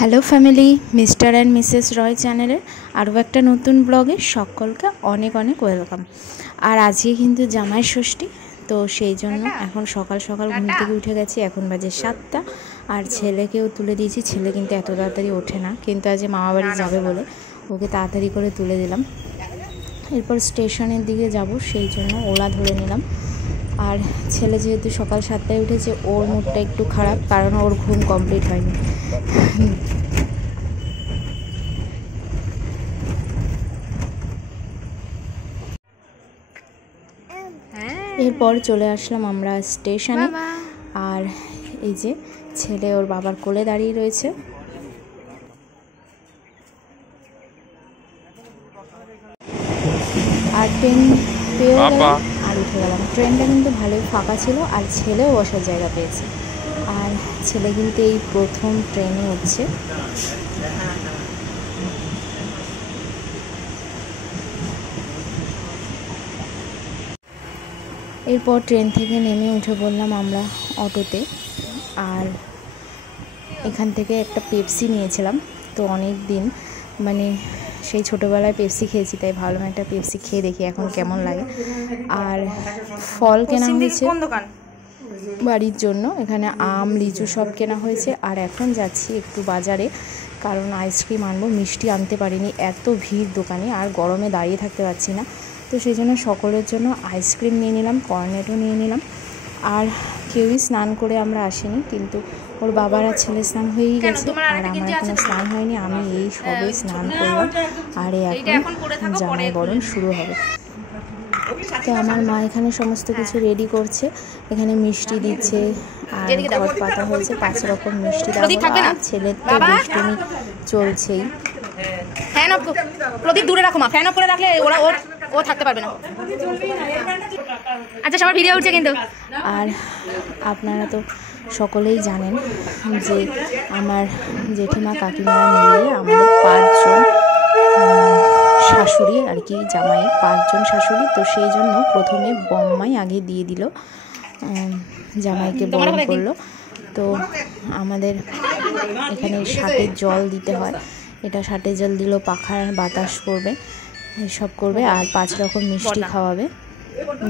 Hello family, Mr and Mrs Roy চ্যানেলের আরও একটা নতুন ব্লগে সকলকে অনেক অনেক ওয়েলকাম। আর আজকে কিন্তু জামাই ষষ্ঠী, তো সেই জন্য এখন সকাল সকাল ঘুম থেকে উঠে গেছি। এখন বাজে 7টা, আর ছেলেকেও তুলে দিয়েছি। ছেলে কিন্তু এত তাড়াতাড়ি ওঠে না, কিন্তু আজ মামাবাড়ি যাবে বলে ওকে তাড়াতাড়ি করে তুলে দিলাম। এরপর স্টেশনের দিকে যাব, সেই জন্য ওলা ধরে নিলাম। আর ছেলে যেহেতু সকাল 7টায় উঠেছে, ওর মুডটা একটু খারাপ, কারণ ওর ঘুম কমপ্লিট হয়নি। এরপর চলে আসলাম আমরা স্টেশনে। আর এই যে ছেলে ওর বাবার কোলে দাঁড়িয়ে রয়েছে। আর ট্রেন পেয়ে গেলাম আর উঠে গেলাম। ট্রেনটা কিন্তু ভালোই ফাঁকা ছিল, আর ছেলেও বসার জায়গা পেয়েছে। আর ছেলে কিন্তু এই প্রথম ট্রেনে উঠছে। এরপর ট্রেন থেকে নেমে উঠে বললাম আমরা অটোতে। আর এখান থেকে একটা পেপসি নিয়েছিলাম। তো অনেক দিন সেই ছোটোবেলায় পেপসি খেয়েছি, তাই ভাবলাম একটা পেপসি খেয়ে দেখি এখন কেমন লাগে। আর ফল কেনা হয়েছে বাড়ির জন্য, এখানে আম লিচু সব কেনা হয়েছে। আর এখন যাচ্ছি একটু বাজারে, কারণ আইসক্রিম আনবো। মিষ্টি আনতে পারিনি, এত ভিড় দোকানে, আর গরমে দাঁড়িয়ে থাকতে পারছি না। তো সেই জন্য সকলের জন্য আইসক্রিম নিয়ে নিলাম, কর্নেটও নিয়ে নিলাম। আর কেউই স্নান করে আমরা আসিনি, কিন্তু ওর বাবারা ছেলে স্নান হয়েই গেছে, আর আমার কোনো স্নান হয়নি। আমি এই সবে স্নান করলাম, আর এখন জামাই বরণ শুরু হবে। তো আমার মা এখানে সমস্ত কিছু রেডি করছে। এখানে মিষ্টি দিচ্ছে, আর ঘট পাতা হয়েছে, 5 রকম মিষ্টি দেওয়া। ছেলের তো দুষ্টুমি চলছেই। ফ্যান অফ প্রদীপ দূরে রাখো মা, ফ্যান অফ করে রাখলে ও থাকতে পারবে না। আচ্ছা, সবার ভিডিও উঠছে কিন্তু। আর আপনারা তো সকলেই জানেন যে আমার জেঠিমা কাকিমারা মিলিয়ে আমাদের 5 জন শাশুড়ি, আর কি জামাইয়ের 5 জন শাশুড়ি। তো সেই জন্য প্রথমে বম্মাই আগে দিয়ে দিল, জামাইকে বরণ করলো। তো আমাদের এখানে শাকের জল দিতে হয়, এটা শাকের জল দিল, পাখার বাতাস করবে, এসব করবে। আর 5 রকম মিষ্টি খাওয়াবে,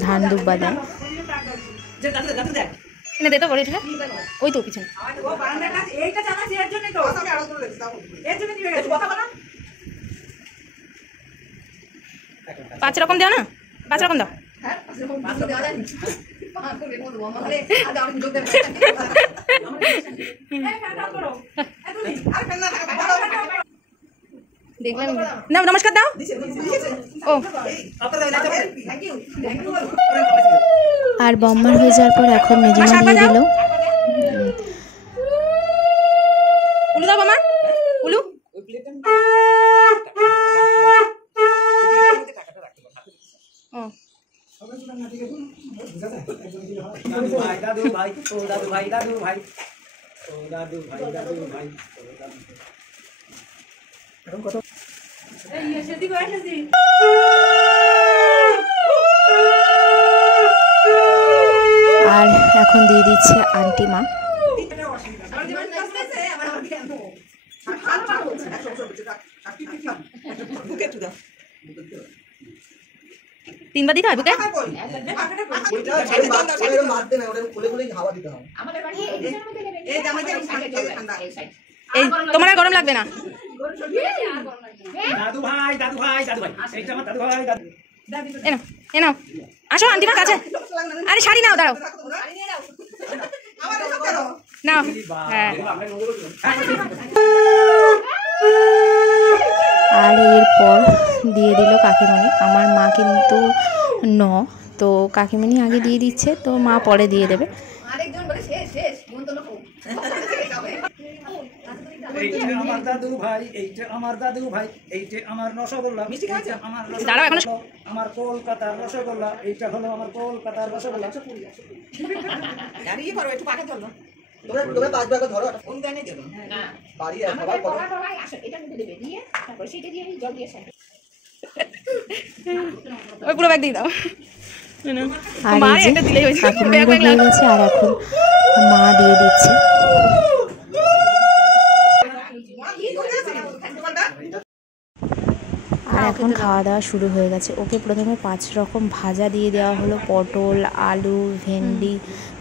ধান দুব্বা দেয়। ওই তো পিছনে 5 রকম দাও না, 5 রকম দাও। দেখলাম না, নমস্কার দাও। ও আর বম্মার হয়ে যাওয়ার পর এখন মেজমা দিয়ে দিল। উলু দাও মামা, উলু। আর এখন দিয়ে দিচ্ছে আন্টি মা। তিনবার দিতে হয় বুকে। এই তোমার আর গরম লাগবে না। এনাও আসো আন্টি মা কাছে। আরে শাড়ি নাও, দাঁড়াও নাও। হ্যাঁ, আর এরপর দিয়ে দিল কাকিমণি। আমার মা কিন্তু তো কাকিমণি আগে দিয়ে দিচ্ছে, তো মা পরে দিয়ে দেবে। আমার দাদু ভাই, এইটা আমার দাদু ভাই, এইটা আমার রসগোল্লা, আমার কলকাতার রসগোল্লা, এইটা হলো আমার কলকাতার রসগোল্লা। পুরো ব্যাগ দিয়ে দাও। আর এই যে কাকিমণিরা হয়ে গেছে, আর এখন মা দিয়ে দিচ্ছে। এখন খাওয়া দাওয়া শুরু হয়ে গেছে। ওকে প্রথমে 5 রকম ভাজা দিয়ে দেওয়া হলো, পটল, আলু, ভেন্ডি,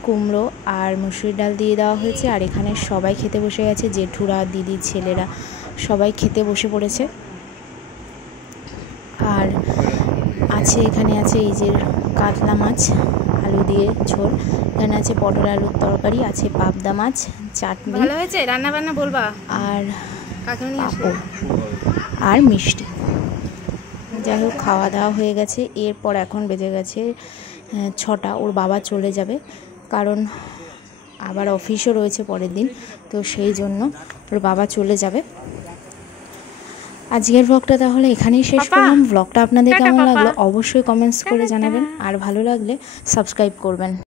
কুমড়ো আর মুসুরি ডাল দিয়ে দেওয়া হয়েছে। আর এখানে সবাই খেতে বসে গেছে, জেঠুরা, দিদি, ছেলেরা সবাই খেতে বসে পড়েছে। আর এখানে আছে এই যে কাতলা মাছ আলু দিয়ে ঝোল, এখানে আছে পটল আলুর তরকারি, আছে পাবদা মাছ, চাটনি, ভালো হয়েছে রান্না বান্না বলবা, আর কাকিমণি পাঁপড় আর মিষ্টি। যাই হোক খাওয়া দাওয়া হয়ে গেছে। এরপর এখন বেজে গেছে 6টা। ওর বাবা চলে যাবে, কারণ আবার অফিসও রয়েছে পরের দিন, তো সেই জন্য ওর বাবা চলে যাবে। আজকের ব্লগটা তাহলে এখানেই শেষ করলাম। ব্লগটা আপনাদের কেমন লাগলো অবশ্যই কমেন্টস করে জানাবেন, আর ভালো লাগলে সাবস্ক্রাইব করবেন।